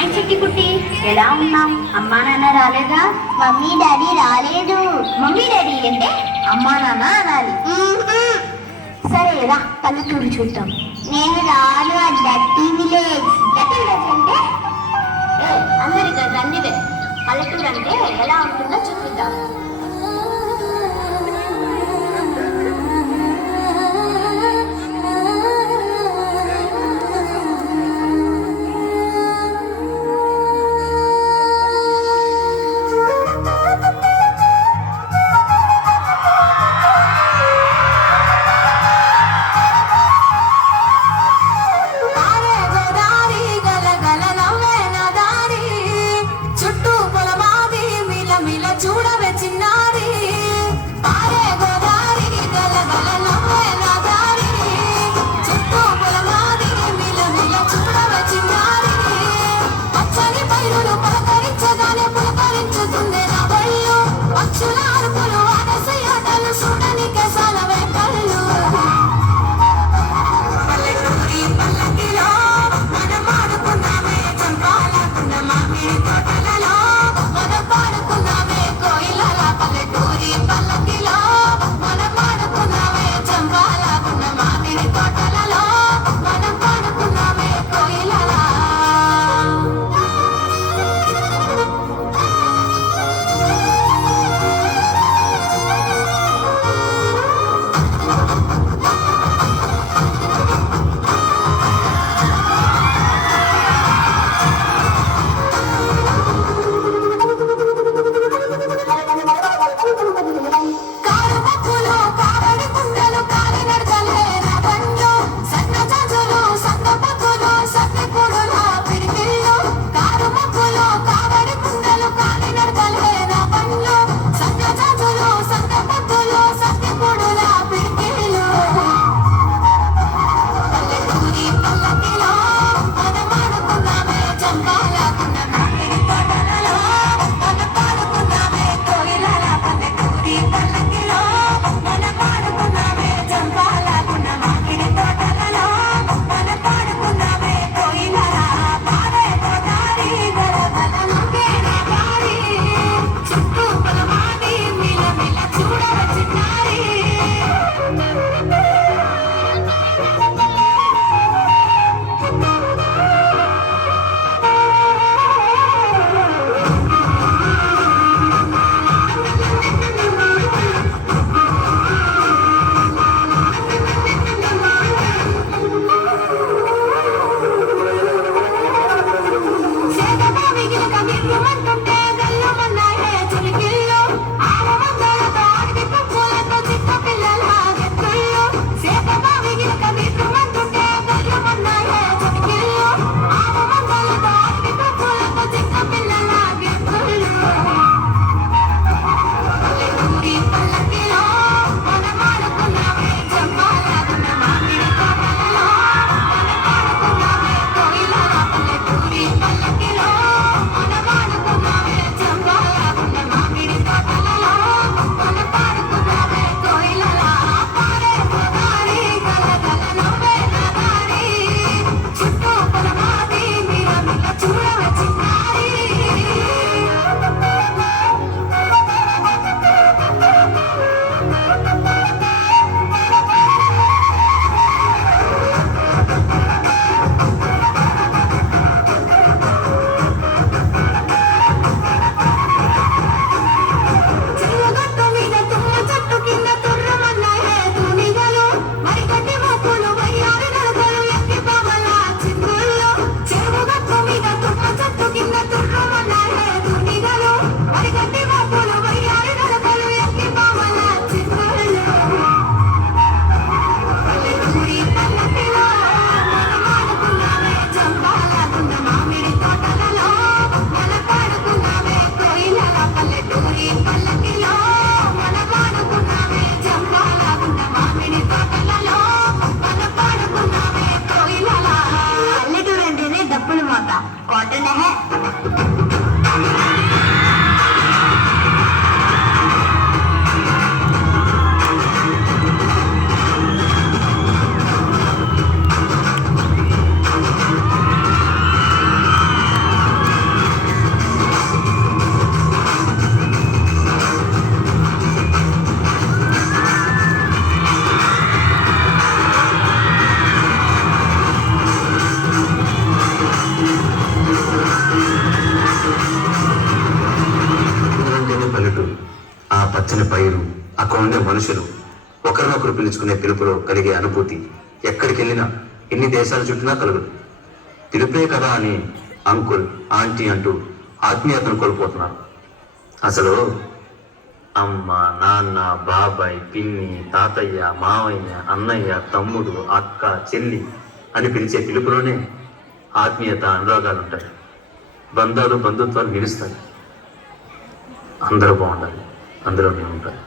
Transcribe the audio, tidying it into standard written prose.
Hi చిట్టి కుట్టి, ఎలా ఉన్నావు? అమ్మా నాన్న రాలేదా? మమ్మీ డాడీ రాలేదు. మమ్మీ డాడీ అంటే అమ్మా నాన్న అనాలి. సరే రా, పల్లెటూరు చూద్దాం. నేను రాను. అది డర్టీ విలేజ్. డర్టీ విలేజ్ అంటే అందరికీ రండివే. పల్లెటూరు అంటే ఎలా ఉంటుందో చూపిద్దాం. పైరు, అక్కడ ఉండే మనుషులు, ఒకరినొకరు పిలుచుకునే పిలుపులో కలిగే అనుభూతి ఎక్కడికి వెళ్ళినా, ఎన్ని దేశాలు చుట్టినా కలుగుదు. పిలుపే కదా అని అంకుల్, ఆంటీ అంటూ ఆత్మీయతను కోల్పోతున్నారు. అసలు అమ్మ, నాన్న, బాబాయ్, పిన్ని, తాతయ్య, మావయ్య, అన్నయ్య, తమ్ముడు, అక్క, చెల్లి అని పిలిచే పిలుపులోనే ఆత్మీయత, అనురాగాలు ఉంటాయి. బంధాలు, బంధుత్వాలు నిలుస్తాయి. అందరూ బాగుండాలి, అందులో నేను ఉంటాను.